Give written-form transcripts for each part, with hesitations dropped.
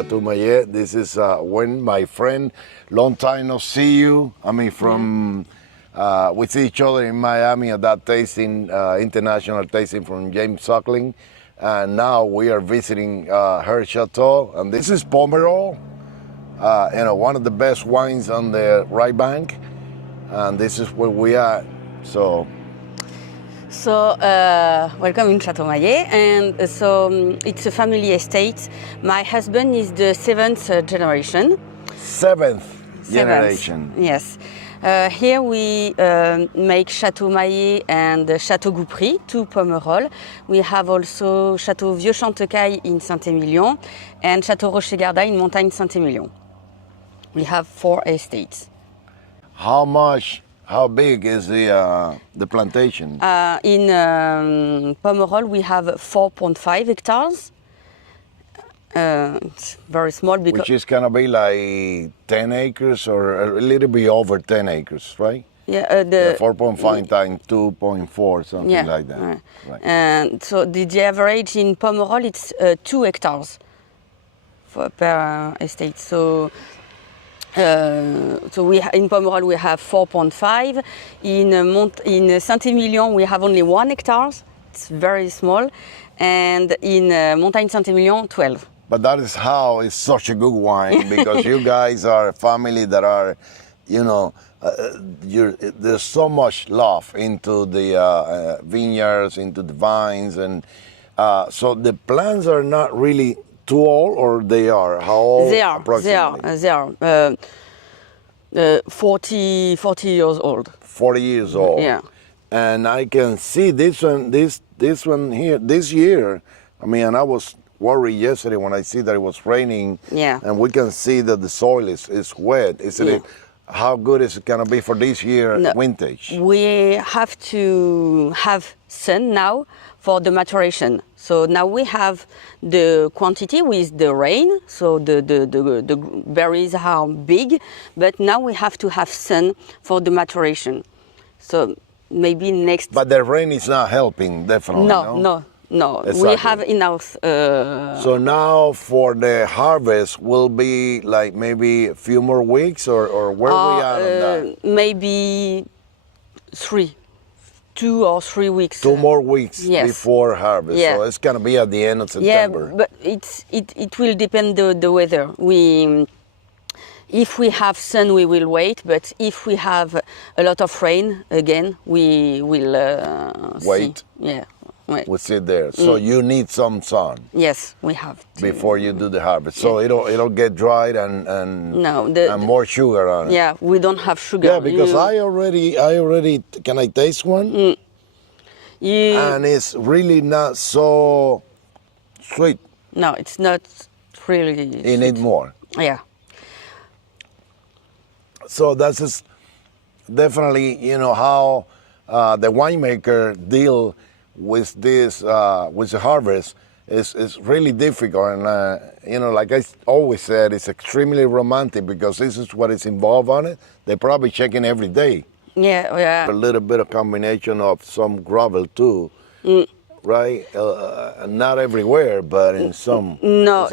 Chateau Maillet. This is Gwen, my friend. Long time no see you. I mean, we see each other in Miami at that tasting, international tasting from James Suckling. And now we are visiting her chateau. And this is Pomerol, one of the best wines on the right bank. And this is where we are. So welcome in Chateau Maillet, and it's a family estate. My husband is the seventh generation. Seventh generation. Yes. Here we make Chateau Maillet and Chateau Goupry, two Pomerol. We have also Chateau Vieux-Chantecaille in Saint-Émilion and Chateau Rocher-Garda in Montagne Saint-Émilion. We have 4 estates. How big is the plantation? In Pomerol, we have 4.5 hectares. It's very small because... Which is going to be like 10 acres or a little bit over 10 acres, right? Yeah, 4.5 times 2.4, something like that. Right. And so the average in Pomerol, it's 2 hectares per estate. So in Pomerol we have 4.5. In Saint-Émilion we have only 1 hectare. It's very small, and in Montagne Saint-Émilion 12. But that is how it's such a good wine, because you guys are a family that are, there's so much love into the vineyards, into the vines, and so the plants are not really too old, or they are? How old? They are. Approximately? They are 40 years old. 40 years old. Yeah. And I can see this one here, this year. I mean, and I was worried yesterday when I see that it was raining. Yeah. And we can see that the soil is wet. How good is it going to be for this year vintage? We have to have sun now for the maturation. So now we have the quantity with the rain, so the berries are big, but now we have to have sun for the maturation. So maybe next... But the rain is not helping, definitely, no? No. Exactly. We have enough... So now for the harvest will be like maybe a few more weeks, or where we are on that? Maybe 2 or 3 weeks. 2 more weeks before harvest. Yeah. So it's going to be at the end of September. Yeah, but it will depend the weather. If we have sun, we will wait. But if we have a lot of rain, again, we will wait. See. Yeah. Wait. We'll sit there. So you need some sun. Yes, we have to. Before you do the harvest. So it'll get dried and more sugar on it. Yeah, we don't have sugar. Yeah, because I already can I taste one? And it's really not so sweet. No, it's not really You need more. Yeah. So that's definitely, how the winemaker deal with this, with the harvest is really difficult. And, like I always said, it's extremely romantic because this is what is involved on it. They're probably checking every day. Yeah. A little bit of combination of some gravel too, right? Not everywhere, but in some. No.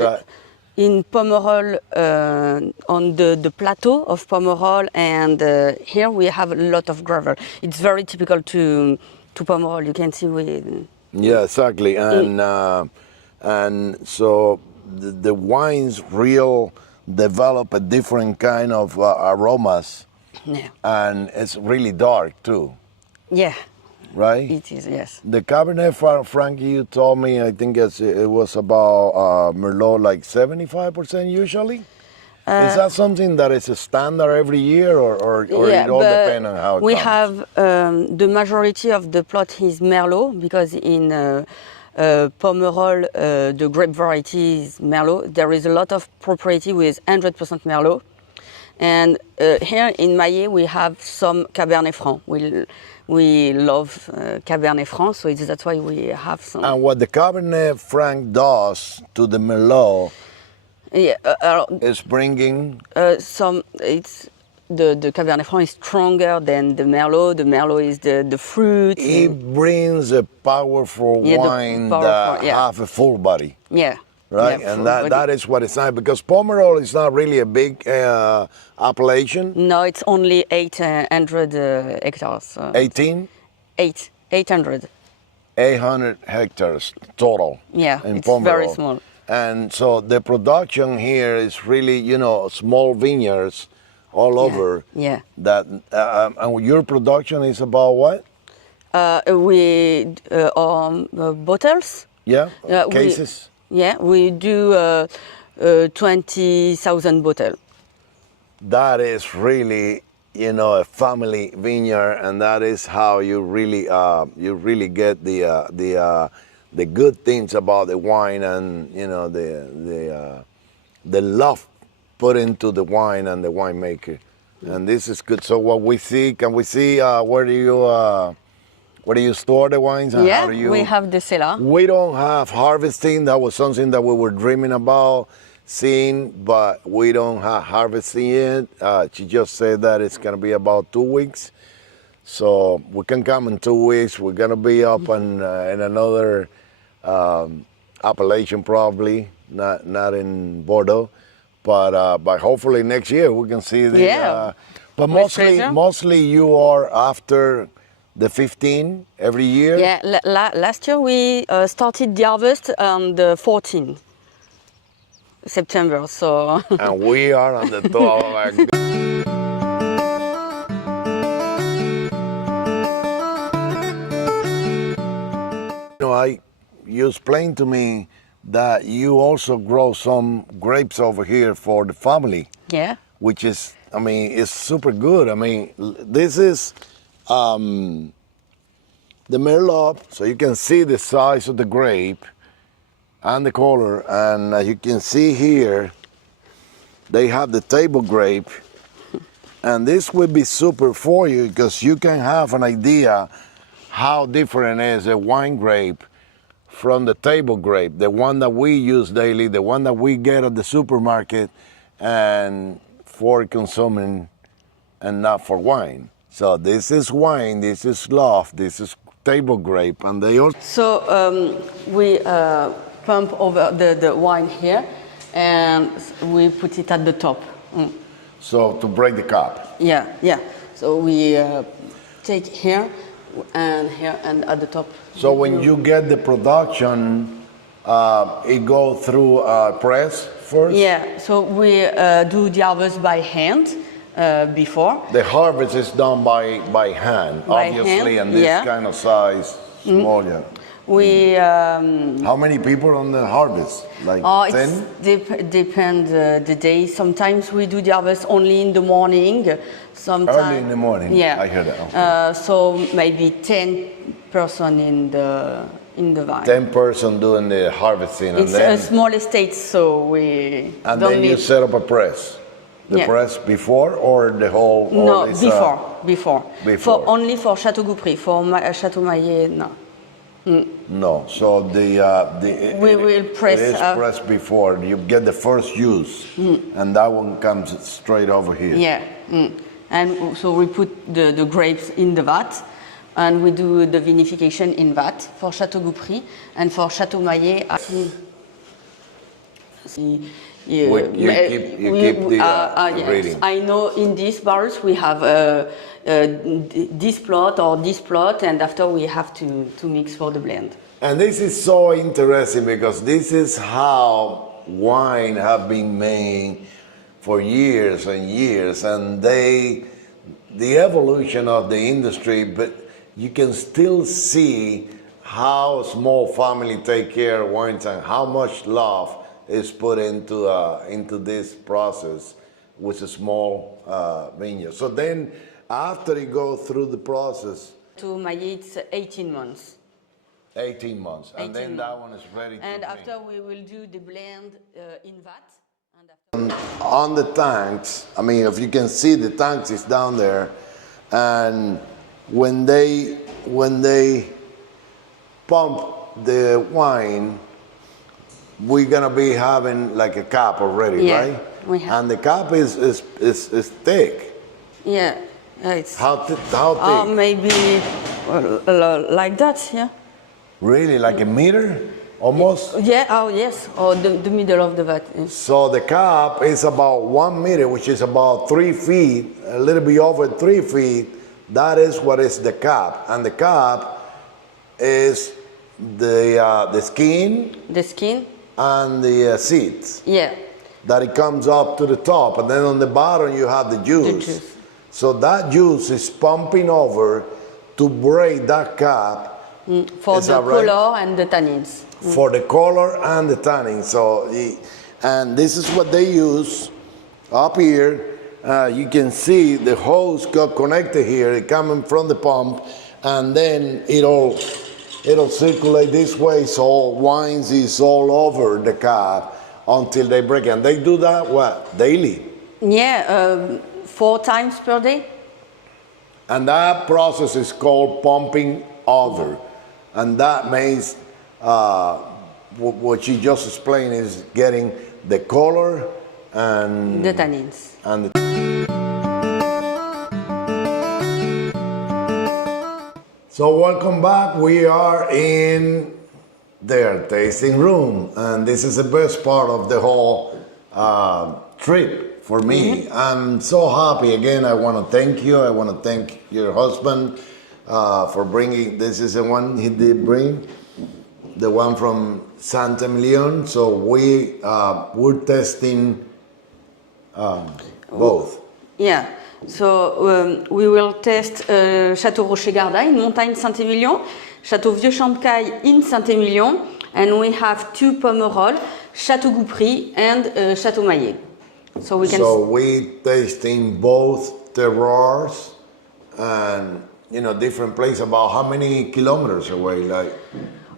In Pomerol, on the plateau of Pomerol, and here we have a lot of gravel. It's very typical to Pomerol. You can see Yeah, exactly, and so the wines develop a different kind of aromas. Yeah. And it's really dark too. Yeah. Right? It is, yes. The Cabernet Franc you told me, I think it was about Merlot, like 75% usually? Is that something that is a standard every year, or it all depends on how it we comes? have the majority of the plot is Merlot, because in Pomerol, the grape variety is Merlot. There is a lot of property with 100% Merlot. And here in Maillet, we have some Cabernet Franc. We love Cabernet Franc, so that's why we have some. And what the Cabernet Franc does to the Merlot is bringing some. It's the Cabernet Franc is stronger than the Merlot. The Merlot is the fruit. It brings a powerful wine that have a full body. Yeah. right? Yeah, And but that is what it's nice, because Pomerol is not really a big appellation. no, it's only 800 hectares. 18, 800. 800 hectares total Yeah, in it's very Pomerol. small. And so the production here is really, you know, small vineyards all over. Yeah. That and your production is about what? We bottles. Yeah, we- cases. We do 20,000 bottles. That is really, you know, a family vineyard, and that is how you really get the good things about the wine, and you know the love put into the wine and the winemaker, and this is good. So what we see, can we see where do you store the wines, and Yeah, how do you? we have the cellar. We don't have harvesting. That was something that we were dreaming about seeing, but we don't have harvesting yet. She just said that it's gonna be about 2 weeks, so we can come in 2 weeks. We're gonna be up in another appellation, probably not in Bordeaux, but hopefully next year we can see the. Yeah. But With pleasure. mostly you are after the 15 every year. Yeah, last year we started the harvest on the 14th September. So And we are on the top. You know, you explained to me that you also grow some grapes over here for the family, yeah, which is, I mean, it's super good. I mean, this is the Merlot, so you can see the size of the grape and the color, and as you can see here, they have the table grape, and this will be super for you because you can have an idea how different is a wine grape from the table grape, the one that we use daily, the one that we get at the supermarket, and for consuming and not for wine. So this is wine, this is loft, this is table grape, and they also. so we pump over the wine here, and we put it at the top. So to break the cap. Yeah. So we take here and at the top. So when you get the production, it go through press first? Yeah, so we do the harvest by hand before. The harvest is done by hand, By obviously, hand, and this yeah. kind of size, small, yeah. We How many people on the harvest? Like 10? it depends the day. Sometimes we do the harvest only in the morning. Sometimes Early in the morning? Yeah, I heard that, okay. So maybe 10 person in the vine. 10 person doing the harvesting, and It's then a small estate, so we and don't then you need. set up a press. The Yeah. press before or the whole? Or No, it's, before. Before. Only for Chateau Goupry. For Chateau Maillet, no. No, so We will press It is up. pressed before you get the first use, and that one comes straight over here. Yeah, and so we put the grapes in the vat, and we do the vinification in vat for Chateau Goupry, and for Chateau Maillet. You keep the Yes. reading. I know in these barrels we have this plot or this plot, and after we have to mix for the blend. And this is so interesting because this is how wine have been made for years and years, and the evolution of the industry, but you can still see how a small family take care of wines and how much love is put into this process with a small vineyard. So then after you go through the process, To Maillet, it's 18 months. 18 months, and 18 then months. that one is ready to And drink. after we will do the blend in vat. And after On the tanks, I mean, if you can see the tanks is down there, and when they pump the wine, we're gonna be having like a cap already, Yeah, right? we have. And the cap is thick. Yeah, it's How thick? maybe like that, yeah. Really, like a meter? almost. Yeah, oh yes, or the middle of the vat. Yes. So the cap is about 1 meter, which is about 3 feet, a little bit over 3 feet. That is what is the cap, and the cap is the skin The skin, and the seeds. yeah, That it comes up to the top, and then on the bottom you have the juice. juice. So that juice is pumping over to break that cap for Is the that right? color and the tannins. for the color and the tanning. So, and this is what they use up here. You can see the hose got connected here, it coming from the pump, and then it'll circulate this way, so wines is all over the cap until they break. And they do that what daily, Yeah, 4 times per day. and that process is called pumping over, and that means what you just explained is getting the color and The tannins. and the So welcome back. We are in their tasting room, and this is the best part of the whole trip for me. I'm so happy. Again, I want to thank you. I want to thank your husband for bringing. This is the one he did bring, the one from Saint-Emilion. So we're testing both. Yeah, so we will test Château Rocher-Garda in Montagne Saint-Emilion, Château Vieux-Champcaille in Saint-Emilion, and we have 2 Pomerol, Château Goupry and Chateau Maillet. So we can. So we tasting both terroirs and different place. About how many kilometers away? Like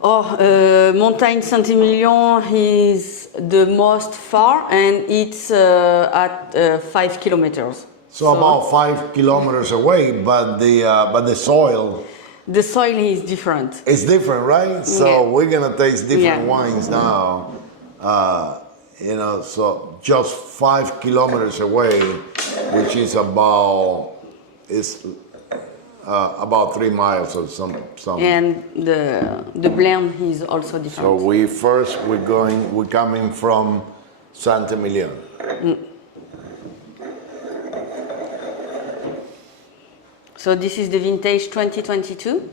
Montagne Saint-Emilion is the most far, and it's at 5 kilometers. so about 5 kilometers away, but the soil The soil is different. is different, right? So Yeah. we're gonna taste different Yeah. wines now. So just 5 kilometers away, which is about about 3 miles or something. And the blend is also different. So we're coming from Saint-Emilion. So this is the vintage 2022.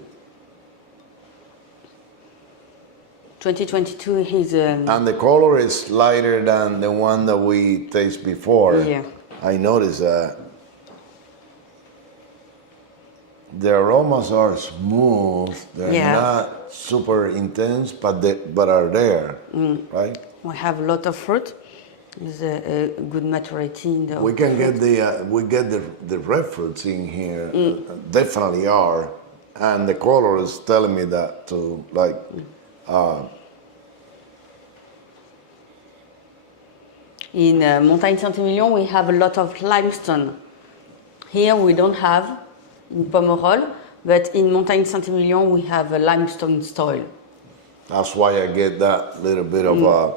2022 is And the color is lighter than the one that we tasted before. Yeah. I noticed that. The aromas are smooth. They're Yeah. not super intense, but are there, right? we have a lot of fruit. There's a good maturity in the. We can get the red fruits in here. Definitely are, and the color is telling me that too. Like. In Montagne Saint-Emilion, we have a lot of limestone. Here we don't have in Pomerol, but in Montagne Saint-Emilion we have a limestone soil. That's why I get that little bit of a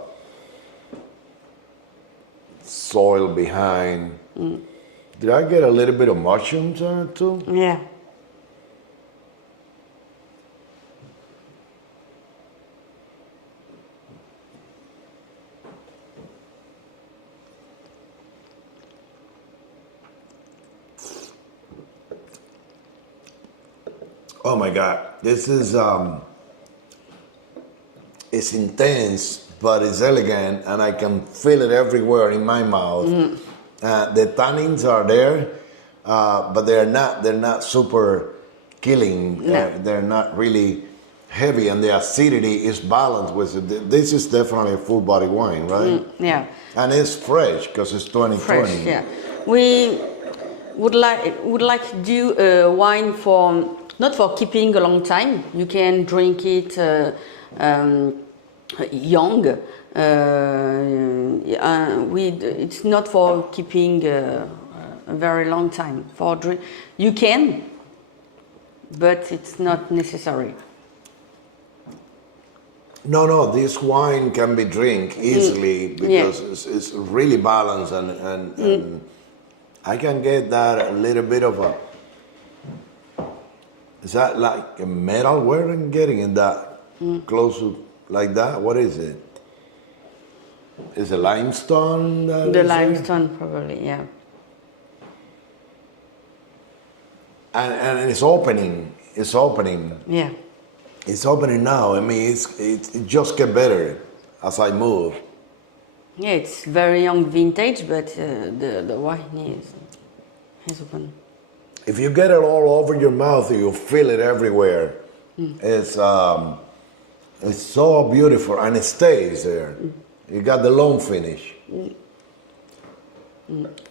soil behind. Did I get a little bit of mushrooms on it too? Yeah. Oh my God, this is it's intense, but it's elegant, and I can feel it everywhere in my mouth. The tannins are there, but they're not super killing. No. They're not really heavy, and the acidity is balanced with it. This is definitely a full body wine, right? Yeah. And it's fresh because it's 2020. Fresh. Yeah. We would like to do a wine for not for keeping a long time. You can drink it young. It's not for keeping a very long time. For drink, you can, but it's not necessary. No, this wine can be drink easily because it's really balanced, and I can get that a little bit of a. Is that like a metal? Where I'm getting in that close to like that. What is it? Is it limestone? The limestone, probably, yeah. And it's opening. It's opening. Yeah. It's opening now. I mean, it just get better as I move. Yeah, it's very young vintage, but the wine is open. If you get it all over your mouth, you feel it everywhere. It's so beautiful, and it stays there. You got the long finish.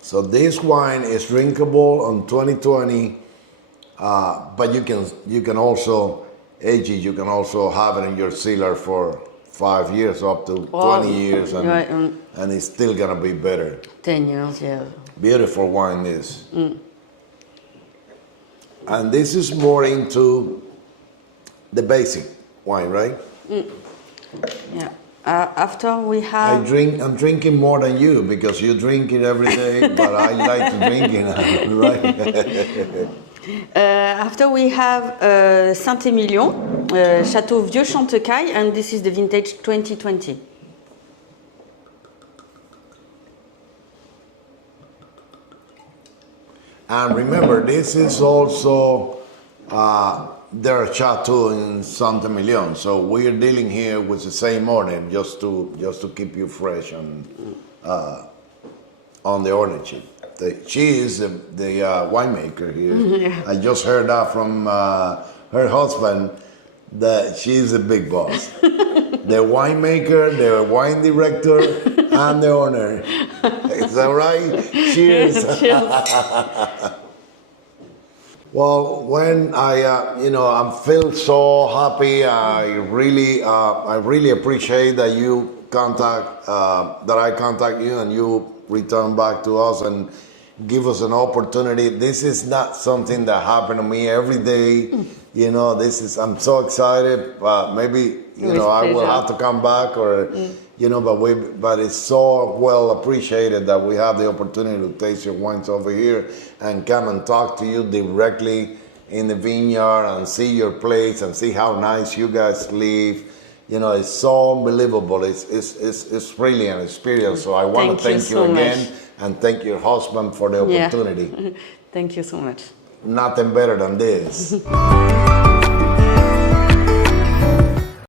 So this wine is drinkable on 2020, but you can also age it. You can also have it in your cellar for 5 years, up to 20 years, and it's still gonna be better. 10 years, yeah. Beautiful wine is. And this is more into the basic wine, right? Yeah. After we have... I'm drinking more than you because you drink it every day, but I like to drink it, right? After we have Saint-Émilion, Chateau Vieux Chantecaille, and this is the vintage 2020. And remember, this is also their chateau in Saint-Émilion, so we're dealing here with the same owner, just to keep you fresh on the ownership. She is the winemaker here. Yeah. I just heard that from her husband that she's the big boss. The winemaker, the wine director, and the owner. Is that right? Cheers. Cheers. Well, when I feel so happy. I really appreciate that I contact you and you return back to us and give us an opportunity. This is not something that happened to me every day. I'm so excited. Maybe I will have to come back, or but it's so well appreciated that we have the opportunity to taste your wines over here and come and talk to you directly in the vineyard and see your place and see how nice you guys live. It's so unbelievable. It's really an experience. So I want to thank you again and thank your husband for the opportunity. Yeah. Thank you so much. Nothing better than this.